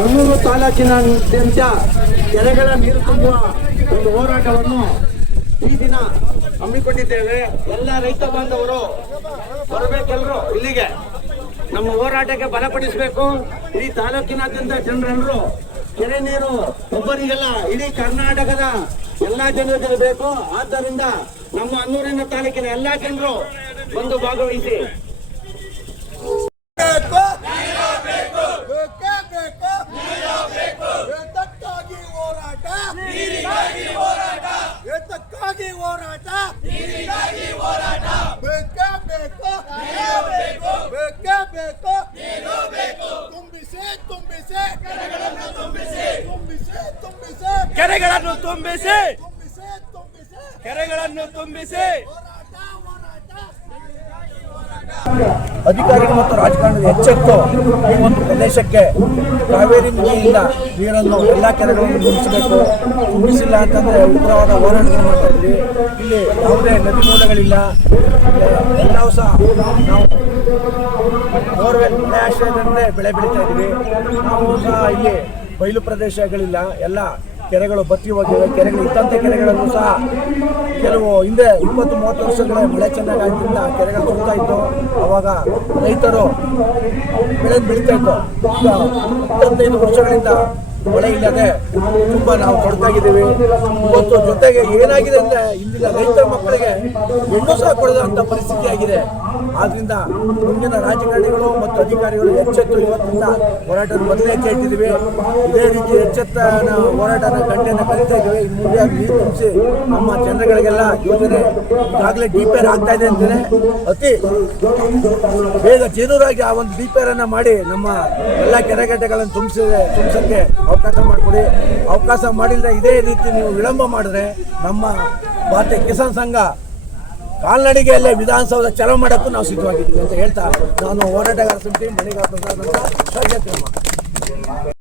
ಹನ್ನೂರು ತಾಲೂಕಿನಾದ್ಯಂತ ಕೆರೆಗಳ ನೀರು ತುಂಬುವ ಒಂದು ಹೋರಾಟವನ್ನು ಈ ದಿನ ಹಮ್ಮಿಕೊಂಡಿದ್ದೇವೆ. ಎಲ್ಲ ರೈತ ಬಾಂಧವರು ಬರಬೇಕೆಲ್ಲರೂ ಇಲ್ಲಿಗೆ ನಮ್ಮ ಹೋರಾಟಕ್ಕೆ ಬಲಪಡಿಸಬೇಕು. ಇಡೀ ತಾಲೂಕಿನಾದ್ಯಂತ ಜನರೆಲ್ಲರೂ ಕೆರೆ ನೀರು ಒಬ್ಬರಿಗೆಲ್ಲ ಇಡೀ ಕರ್ನಾಟಕದ ಎಲ್ಲಾ ಜನರಿಗೆ ಬೇಕು. ಆದ್ದರಿಂದ ನಮ್ಮ ಹನ್ನೂರಿನ ತಾಲೂಕಿನ ಎಲ್ಲಾ ಜನರು ಬಂದು ಭಾಗವಹಿಸಿ. ಕೆರೆಗಳನ್ನು ತುಂಬಿಸಿ ಕೆರೆಗಳನ್ನು ತುಂಬಿಸಿ ಅಧಿಕಾರಿಗಳು ಮತ್ತು ರಾಜಕಾರಣದ ಎಚ್ಚೆತ್ತು ಈ ಒಂದು ಪ್ರದೇಶಕ್ಕೆ ಕಾವೇರಿ ನದಿಯಿಂದ ನೀರನ್ನು ಎಲ್ಲ ಕೆರೆಗಳನ್ನು ತುಂಬಿಸಬೇಕು. ತುಂಬಿಸಿಲ್ಲ ಅಂತಂದರೆ ಉಗ್ರವಾದ ಹೋರಾಟಗಳು ಮಾಡ್ತಾ ಇದ್ವಿ. ಇಲ್ಲಿ ಯಾವುದೇ ನದಿ ಮೂಲಗಳಿಲ್ಲ. ಎಲ್ಲವೂ ಸಹ ನಾವು ಬೋರ್ವೆಲ್ ಮಳೆ ಆಶ್ರಯದಿಂದಲೇ ಬೆಳೆ ಬೆಳೀತಾ ಇದ್ವಿ. ನಾವು ಸಹ ಇಲ್ಲಿ ಬಯಲು ಪ್ರದೇಶಗಳಿಲ್ಲ, ಎಲ್ಲ ಕೆರೆಗಳು ಬತ್ತಿ ಹೋಗಿವೆ. ಕೆರೆಗಳು ಇದ್ದಂಥ ಕೆರೆಗಳಲ್ಲೂ ಸಹ ಕೆಲವು ಹಿಂದೆ 20-30 ವರ್ಷಗಳ ಮಳೆ ಚೆನ್ನಾಗಾದ್ದರಿಂದ ಕೆರೆಗಳು ತುಂಬ್ತಾ ಇತ್ತು. ಆವಾಗ ರೈತರು ಬೆಳೆ ಬೆಳೀತಾ ಇತ್ತು. ಈಗ 25 ವರ್ಷಗಳಿಂದ ಮಳೆ ಇಲ್ಲದೆ ತುಂಬ ನಾವು ತೊಡಕಾಗಿದ್ದೀವಿ. ಇವತ್ತು ಜೊತೆಗೆ ಏನಾಗಿದೆ ಅಂದರೆ ಇಂದಿನ ರೈತರ ಮಕ್ಕಳಿಗೆ ಹೆಣ್ಣು ಸಹ ಕೊಡದಂಥ ಪರಿಸ್ಥಿತಿ ಆಗಿದೆ. ಆದ್ದರಿಂದ ಮುಂದಿನ ರಾಜಕಾರಣಿಗಳು ಮತ್ತು ಅಧಿಕಾರಿಗಳು ಎಚ್ಚೆತ್ತು ಇವತ್ತಿಂದ ಹೋರಾಟದ ಮೊದಲೇ ಕೇಳ್ತಿದ್ದೀವಿ. ಇದೇ ರೀತಿ ಎಚ್ಚೆತ್ತ ಹೋರಾಟನ ಗಂಟೆಯನ್ನು ಕಲಿತಾ ಇದ್ದೀವಿ. ಇನ್ನು ಮುಂದೆ ನೀರು ತುಂಬಿಸಿ ನಮ್ಮ ಜನರುಗಳಿಗೆಲ್ಲ ಯೋಜನೆ ಈಗಾಗಲೇ ಡಿಪೇರ್ ಆಗ್ತಾ ಇದೆ ಅಂತಲೇ ಅತಿ ಬೇಗ ಜೇನೂರಾಗಿ ಆ ಒಂದು ಡಿಪೇರನ್ನು ಮಾಡಿ ನಮ್ಮ ಎಲ್ಲ ಕೆರೆಗಡ್ಡೆಗಳನ್ನು ತುಂಬಿಸೋಕ್ಕೆ ಅವಕಾಶ ಮಾಡಿಕೊಡಿ. ಅವಕಾಶ ಮಾಡಿಲ್ಲದೆ ಇದೇ ರೀತಿ ನೀವು ವಿಳಂಬ ಮಾಡಿದ್ರೆ ನಮ್ಮ ಭಾರತೀಯ ಕಿಸಾನ್ ಸಂಘ ಕಾಲ್ನಡಿಗೆಯಲ್ಲೇ ವಿಧಾನಸೌಧ ಚಲೋ ಮಾಡೋಕ್ಕೂ ನಾವು ಸಿದ್ಧವಾಗಿದ್ದೀವಿ ಅಂತ ಹೇಳ್ತಾ ನಾನು ಹೋರಾಟಗಾರ ಸಮಿತಿ ಮಣಿಗಾರ ಪ್ರಸಾದ್ ಅಂತ